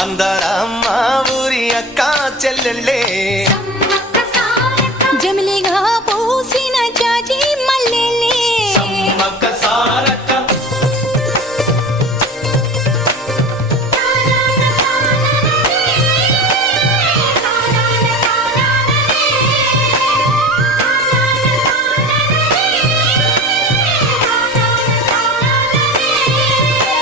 அந்த அம்மா ஊரி அக்கா செல்லல்லே